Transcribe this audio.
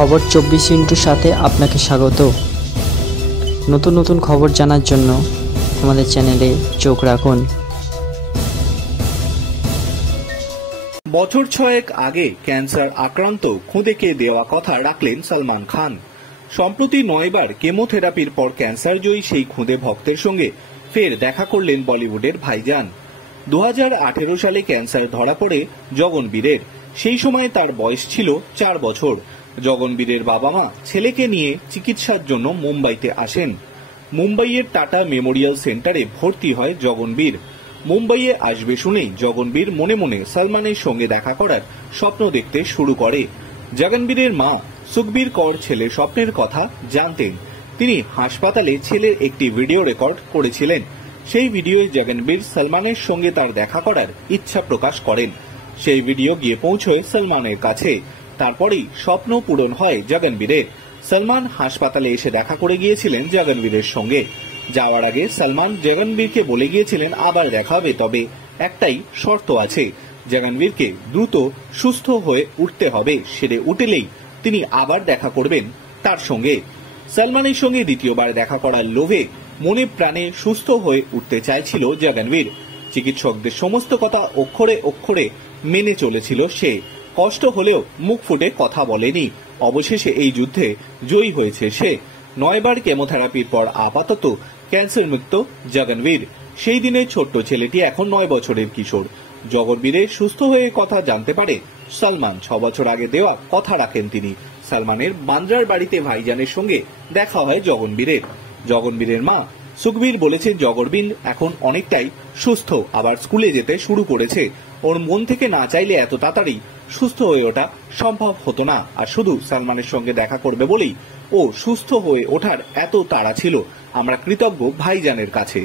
খবর 24 ইন্টুর সাথে আপনাকে স্বাগত। নতুন নতুন খবর জানার জন্য আমাদের চ্যানেলে চোখ রাখুন। বছর 6 আগে ক্যান্সার আক্রান্ত খুদেকে দেওয়া কথা রাখলেন সলমান খান। সম্প্রতি 9 বার কেমোথেরাপির পর ক্যান্সার জয়ী সেই খুদে ভক্তের সঙ্গে ফের দেখা করলেন বলিউডের ভাইজান। 2018 সালে ক্যান্সার ধরা পড়ে জগনবীরের। সেই সময় তার বয়স ছিল 4 বছর। জগনবীরের বাবা মা ছেলেকে নিয়ে চিকিৎসার জন্য মুম্বাইতে আসেন। মুম্বাইয়ের টাটা মেমোরিয়াল সেন্টারে ভর্তি হয় জগনবীর। মুম্বাইয়ে আসবে শুনেই জগনবীর মনে মনে সলমানের সঙ্গে দেখা করার স্বপ্ন দেখতে শুরু করে। জগনবীরের মা সুখবীর কর ছেলের স্বপ্নের কথা জানতেন। তিনি হাসপাতালে ছেলের একটি ভিডিও রেকর্ড করেছিলেন। সেই ভিডিওয় জগনবীর সলমানের সঙ্গে তার দেখা করার ইচ্ছা প্রকাশ করেন। সেই ভিডিও গিয়ে পৌঁছয় সলমানের কাছে। তারপরেই স্বপ্ন পূরণ হয় জগনবীরের। সলমান হাসপাতালে এসে দেখা করে গিয়েছিলেন জগনবীরের সঙ্গে। যাওয়ার আগে সলমান জগনবীরকে বলে গিয়েছিলেন আবার দেখা হবে, তবে একটাই শর্ত আছে, জগনবীরকে দ্রুত সুস্থ হয়ে উঠতে হবে। সেরে উঠলেই তিনি আবার দেখা করবেন তার সঙ্গে। সলমানের সঙ্গে দ্বিতীয়বার দেখা করার লোভে মনে প্রাণে সুস্থ হয়ে উঠতে চাইছিল জগনবীর। চিকিৎসকদের সমস্ত কথা অক্ষরে অক্ষরে মেনে চলেছিল সে। কষ্ট হলেও মুখ ফুটে কথা বলেনি। অবশেষে এই যুদ্ধে জয়ী হয়েছে সে। 9 বার কেমোথেরাপির পর আপাতত ক্যান্সার মুক্ত জগনবীর। সেই দিনের ছোট্ট ছেলেটি এখন 9 বছরের কিশোর। জগনবীরের সুস্থ হয়ে কথা জানতে পারে সলমান। 6 বছর আগে দেওয়া কথা রাখেন তিনি। সলমানের বান্দ্রার বাড়িতে ভাইজানের সঙ্গে দেখা হয় জগনবীরের। জগনবীরের মা সুখবীর বলেছে জগনবীর এখন অনেকটাই সুস্থ, আবার স্কুলে যেতে শুরু করেছে। ওর মন থেকে না চাইলে এত তাড়াতাড়ি সুস্থ হয়ে ওঠা সম্ভব হতো না। আর শুধু সলমানের সঙ্গে দেখা করবে বলেই ও সুস্থ হয়ে ওঠার এত তাড়া ছিল। আমরা কৃতজ্ঞ ভাইজানের কাছে।